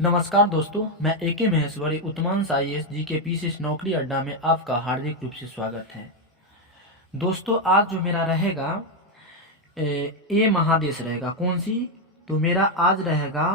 नमस्कार दोस्तों, मैं एके महेश्वरी उत्तमांश आईएएस जी के पीसीएस नौकरी अड्डा में आपका हार्दिक रूप से स्वागत है। दोस्तों, आज जो मेरा रहेगा ए महादेश रहेगा। कौन सी? तो मेरा आज रहेगा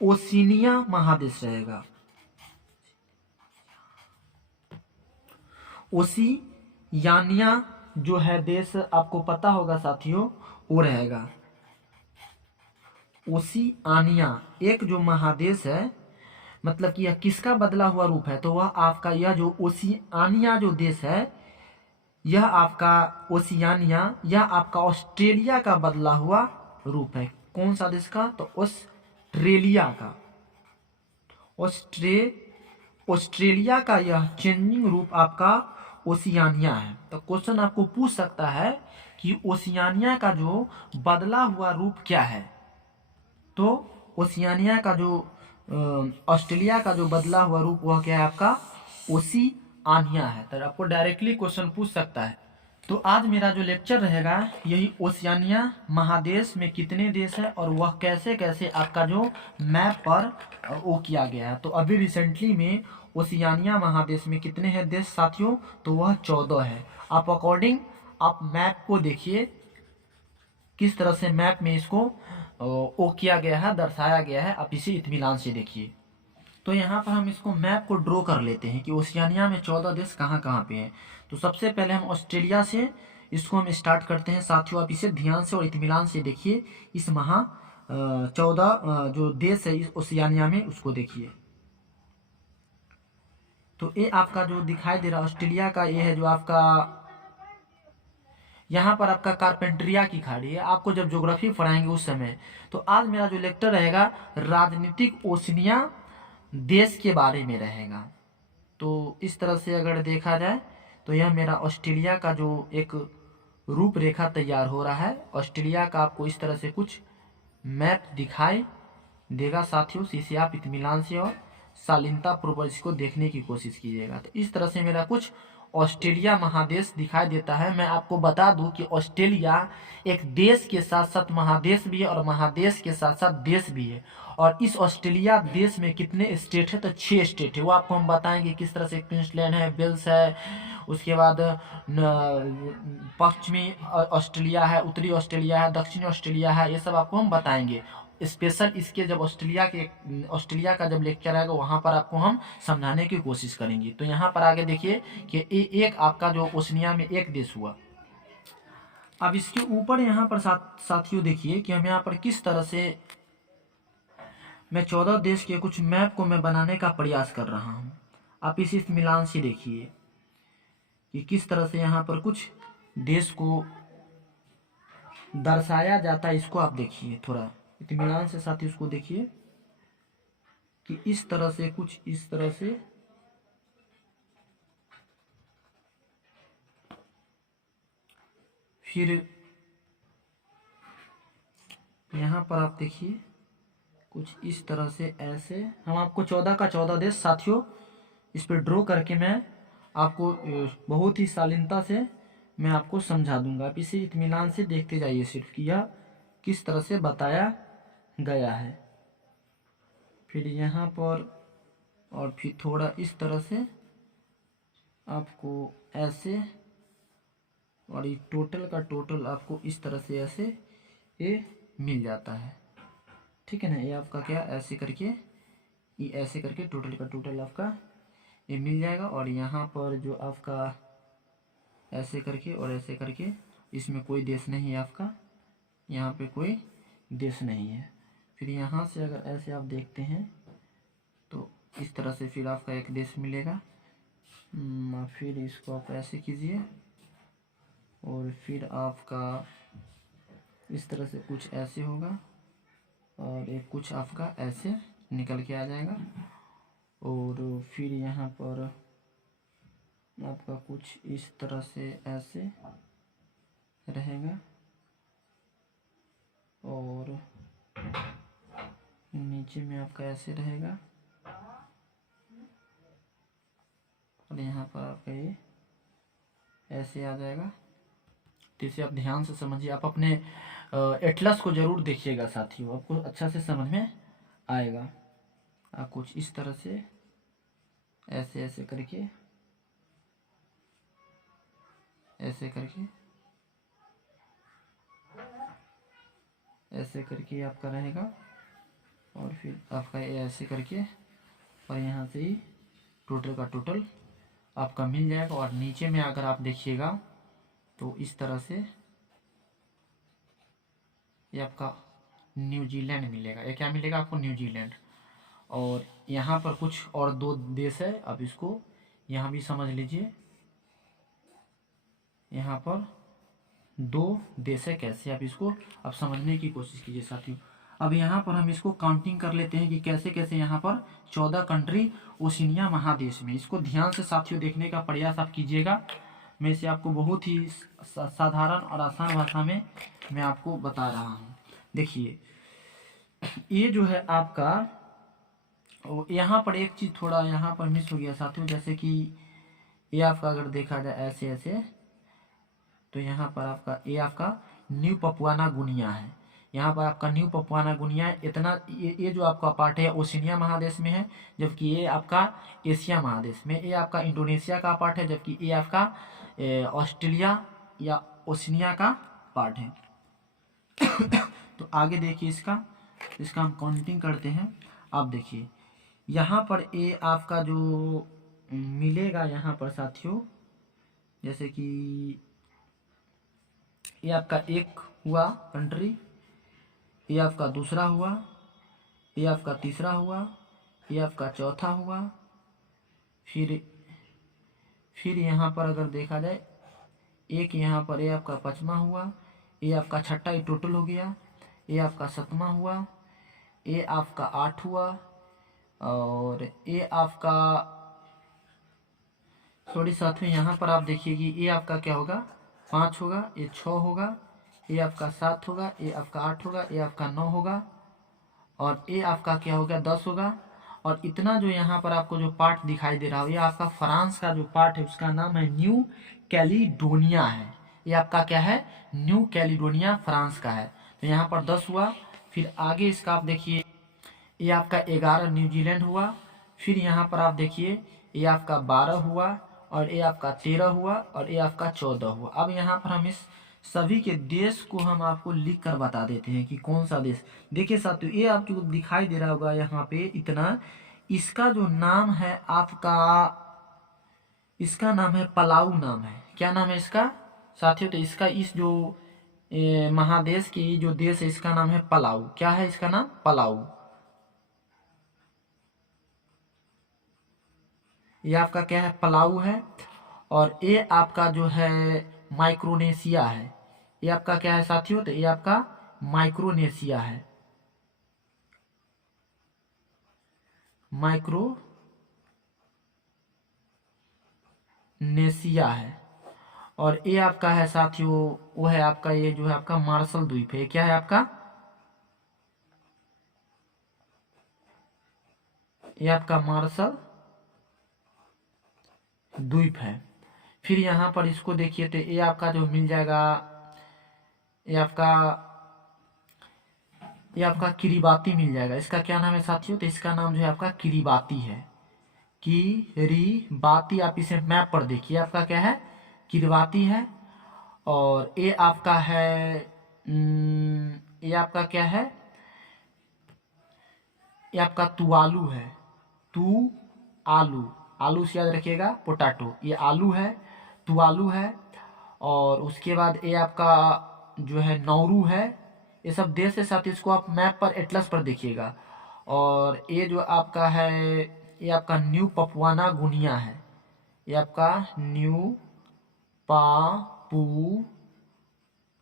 ओशिनिया महादेश रहेगा। ओशियानिया जो है देश, आपको पता होगा साथियों, वो रहेगा ओशियानिया। एक जो महादेश है, मतलब कि यह किसका बदला हुआ रूप है? तो वह आपका यह जो ओशियानिया जो देश है, यह आपका ओशियानिया, यह आपका ऑस्ट्रेलिया का बदला हुआ रूप है। कौन सा देश का? तो ऑस्ट्रेलिया का। ऑस्ट्रेलिया का यह चेंजिंग रूप आपका ओशियानिया है। तो क्वेश्चन आपको पूछ सकता है कि ओशियानिया का जो बदला हुआ रूप क्या है? तो ओशियानिया का जो ऑस्ट्रेलिया का जो बदला हुआ रूप वह क्या है? आपका ओशियानिया है। तो आपको डायरेक्टली क्वेश्चन पूछ सकता है। तो आज मेरा जो लेक्चर रहेगा यही ओशियानिया महादेश में कितने देश है और वह कैसे कैसे आपका जो मैप पर वो किया गया है। तो अभी रिसेंटली में ओशियानिया महादेश में कितने हैं देश साथियों? तो वह 14 है। आप मैप को देखिए किस तरह से मैप में इसको वो किया गया है, दर्शाया गया है। आप इसे इत्मीनान से देखिए। तो यहाँ पर हम इसको मैप को ड्रॉ कर लेते हैं कि ओशियानिया में 14 देश कहाँ कहाँ पे हैं। तो सबसे पहले हम ऑस्ट्रेलिया से इसको हम स्टार्ट करते हैं साथियों। आप इसे ध्यान से और इत्मीनान से देखिए। इस 14 जो देश है इस ओशियानिया में, उसको देखिए। तो ये आपका जो दिखाई दे रहा है ऑस्ट्रेलिया का, ये है जो आपका यहाँ पर आपका कारपेंट्रिया की खाड़ी है। आपको जब ज्योग्राफी पढ़ाएंगे उस समय। तो आज मेरा जो लेक्चर रहेगा राजनीतिक ओशिनिया देश के बारे में रहेगा। तो इस तरह से अगर देखा जाए तो यह मेरा ऑस्ट्रेलिया का जो एक रूपरेखा तैयार हो रहा है। ऑस्ट्रेलिया का आपको इस तरह से कुछ मैप दिखाई देगा साथियों। इसे आप इत्मीनान से और शालीनता पूर्वक इसको देखने की कोशिश कीजिएगा। तो इस तरह से मेरा कुछ ऑस्ट्रेलिया महादेश दिखाई देता है। मैं आपको बता दूं कि ऑस्ट्रेलिया एक देश के साथ साथ महादेश भी है और महादेश के साथ साथ देश भी है। और इस ऑस्ट्रेलिया देश में कितने स्टेट है? तो 6 स्टेट है। वो आपको हम बताएंगे किस तरह से। क्वींसलैंड है, वेल्स है, उसके बाद पश्चिमी ऑस्ट्रेलिया है, उत्तरी ऑस्ट्रेलिया है, दक्षिणी ऑस्ट्रेलिया है। ये सब आपको हम बताएंगे स्पेशल। इसके जब ऑस्ट्रेलिया का जब लेक्चर आएगा वहां पर आपको हम समझाने की कोशिश करेंगे। तो यहाँ पर आगे देखिए कि एक आपका जो ओशिनिया में एक देश हुआ। अब इसके ऊपर यहाँ पर साथियों देखिए कि हम यहाँ पर किस तरह से मैं 14 देश के कुछ मैप को मैं बनाने का प्रयास कर रहा हूँ। आप इस इत्मीनान से देखिए कि किस तरह से यहाँ पर कुछ देश को दर्शाया जाता है। इसको आप देखिए थोड़ा इत्मीनान से साथ ही उसको देखिए कि इस तरह से कुछ इस तरह से फिर यहाँ पर आप देखिए कुछ इस तरह से ऐसे हम आपको 14 का 14 देश साथियों इस पर ड्रॉ करके मैं आपको बहुत ही शालीनता से मैं आपको समझा दूंगा। आप इसे इत्मीनान से देखते जाइए सिर्फ कि यह किस तरह से बताया गया है। फिर यहाँ पर और फिर थोड़ा इस तरह से आपको ऐसे, और ये टोटल का टोटल आपको इस तरह से ऐसे ये मिल जाता है। ठीक है ना। ये आपका क्या ऐसे करके, ये ऐसे करके टोटल का टोटल आपका ये मिल जाएगा। और यहाँ पर जो आपका ऐसे करके और ऐसे करके, इसमें कोई देश नहीं है आपका, यहाँ पे कोई देश नहीं है। फिर यहाँ से अगर ऐसे आप देखते हैं तो इस तरह से फिर आपका एक देश मिलेगा। फिर इसको आप ऐसे कीजिए और फिर आपका इस तरह से कुछ ऐसे होगा और एक कुछ आपका ऐसे निकल के आ जाएगा। और फिर यहाँ पर आपका कुछ इस तरह से ऐसे रहेगा और नीचे में आपका ऐसे रहेगा और यहाँ पर आपका ये ऐसे आ जाएगा। तो इसे आप ध्यान से समझिए। आप अपने एटलस को जरूर देखिएगा साथियों, आपको अच्छा से समझ में आएगा। कुछ इस तरह से ऐसे ऐसे करके, ऐसे करके, ऐसे करके आपका रहेगा, और फिर आपका ऐसे करके, और यहाँ से ही टोटल का टोटल आपका मिल जाएगा। और नीचे में अगर आप देखिएगा तो इस तरह से ये आपका न्यूजीलैंड मिलेगा। ये क्या मिलेगा आपको? न्यूजीलैंड। और यहाँ पर कुछ और 2 देश है, आप इसको यहाँ भी समझ लीजिए। यहाँ पर 2 देश है, कैसे आप इसको आप समझने की कोशिश कीजिए साथियों। अब यहाँ पर हम इसको काउंटिंग कर लेते हैं कि कैसे कैसे यहाँ पर 14 कंट्री ओशिनिया महादेश में। इसको ध्यान से साथियों देखने का प्रयास आप कीजिएगा। मैं इसे आपको बहुत ही साधारण और आसान भाषा में मैं आपको बता रहा हूँ। देखिए, ये जो है आपका, यहाँ पर एक चीज़ थोड़ा यहाँ पर मिस हो गया साथियों, जैसे कि ये आपका अगर देखा जाए ऐसे ऐसे, तो यहाँ पर आपका ये आपका न्यू पपुआना गुनिया है। यहाँ पर आपका न्यू पपुआना गुनिया है। इतना ये जो आपका पार्ट है ओशिनिया महादेश में है, जबकि ये आपका एशिया महादेश में। ये आपका इंडोनेशिया का पार्ट है, जबकि ये आपका ऑस्ट्रेलिया या ओशिनिया का पार्ट है। तो आगे देखिए इसका हम काउंटिंग करते हैं। आप देखिए यहाँ पर ये आपका जो मिलेगा यहाँ पर साथियों, जैसे कि ये आपका एक हुआ कंट्री, ये आपका दूसरा हुआ, ये आपका तीसरा हुआ, ये आपका चौथा हुआ, फिर यहाँ पर अगर देखा जाए एक यहाँ पर ये आपका 5वां हुआ, ये आपका 6ठा, ये टोटल हो गया। ये आपका 7वां हुआ, ये आपका 8 हुआ, और ये आपका थोड़ी साथ में यहाँ पर आप देखिए कि ये आपका क्या होगा, 5 होगा, ये 6 होगा, ये आपका 7 होगा, ये आपका 8 होगा, ये आपका 9 होगा, और ये आपका क्या होगा, 10 होगा। और इतना जो यहाँ पर आपको जो पार्ट दिखाई दे रहा हो, ये आपका फ्रांस का जो पार्ट है उसका नाम है न्यू कैलिडोनिया है। ये आपका क्या है, न्यू कैलिडोनिया फ्रांस का है। तो यहाँ पर 10 हुआ। फिर आगे इसका आप देखिए, ये आपका 11 न्यूजीलैंड हुआ। फिर यहाँ पर आप देखिए ये आपका 12 हुआ, और ये आपका 13 हुआ, और ये आपका 14 हुआ। अब यहाँ पर हम इस सभी के देश को हम आपको लिख कर बता देते हैं कि कौन सा देश। देखिए साथियों, ये आपको दिखाई दे रहा होगा यहाँ पे इतना, इसका जो नाम है आपका, इसका नाम है पलाऊ नाम है। क्या नाम है इसका साथियों? तो इसका इस जो महादेश की जो देश है इसका नाम है पलाऊ। क्या है इसका नाम? पलाऊ। ये आपका क्या है, पलाऊ है। और ये आपका जो है माइक्रोनेशिया है। ये आपका क्या है साथियों? तो ये आपका माइक्रोनेशिया है, माइक्रोनेशिया है। और ये आपका है साथियों, वो है आपका ये जो है आपका मार्शल द्वीप है। क्या है आपका? ये आपका मार्शल द्वीप है। फिर यहाँ पर इसको देखिए तो ये आपका जो मिल जाएगा, ये आपका किरीबाती मिल जाएगा। इसका क्या नाम है साथियों? तो इसका नाम जो है आपका किरीबाती है। किरीबाती, आप इसे मैप पर देखिए, आपका क्या है, किरीबाती है। और ये आपका है ये आपका क्या है, ये आपका तुवालू है। तू आलू, आलू से याद रखिएगा, पोटैटो, ये आलू है, तुवालू है। और उसके बाद ये आपका जो है नौरू है। ये सब देश के साथ, इसको आप मैप पर एटलस पर देखिएगा। और ये जो आपका है, ये आपका न्यू पपुआना गुनिया है। ये आपका न्यू पापू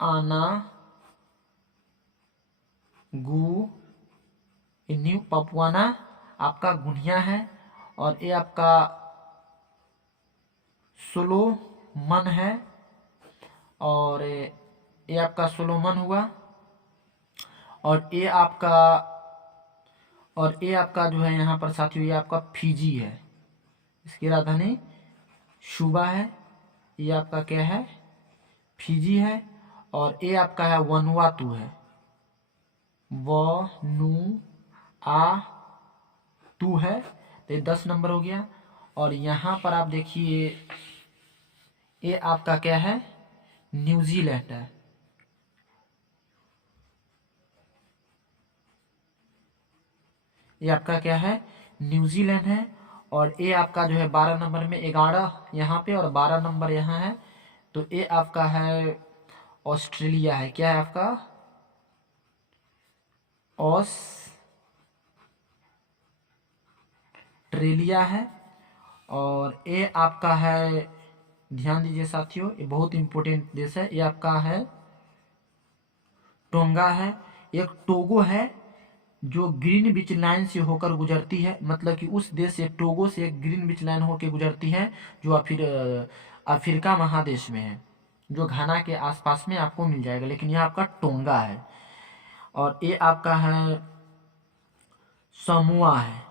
आना गु, ये न्यू पपुआना आपका गुनिया है। और ये आपका सोलोमन है, और ये आपका सोलोमन हुआ। और ये आपका जो है यहाँ पर साथियों, ये आपका फिजी है, इसकी राजधानी शुबा है। ये आपका क्या है, फिजी है। और ये आपका है वनुआतू है, वनु आ 2 है, तो ये 10 नंबर हो गया। और यहाँ पर आप देखिए ये आपका क्या है, न्यूजीलैंड है। ये आपका क्या है, न्यूजीलैंड है। और ये आपका जो है 12 नंबर में 11 यहाँ पे और 12 नंबर यहाँ है, तो ये आपका है ऑस्ट्रेलिया है। क्या है आपका, ऑस्ट्रेलिया है। और ये आपका है, ध्यान दीजिए साथियों, ये बहुत इंपॉर्टेंट देश है, ये आपका है टोंगा है। एक टोगो है जो ग्रीन बीच लाइन से होकर गुजरती है, मतलब कि उस देश से, टोगो से एक ग्रीन बीच लाइन होकर गुजरती है, जो अफ्रीका महादेश में है, जो घाना के आसपास में आपको मिल जाएगा, लेकिन यह आपका टोंगा है। और ये आपका है समोआ है।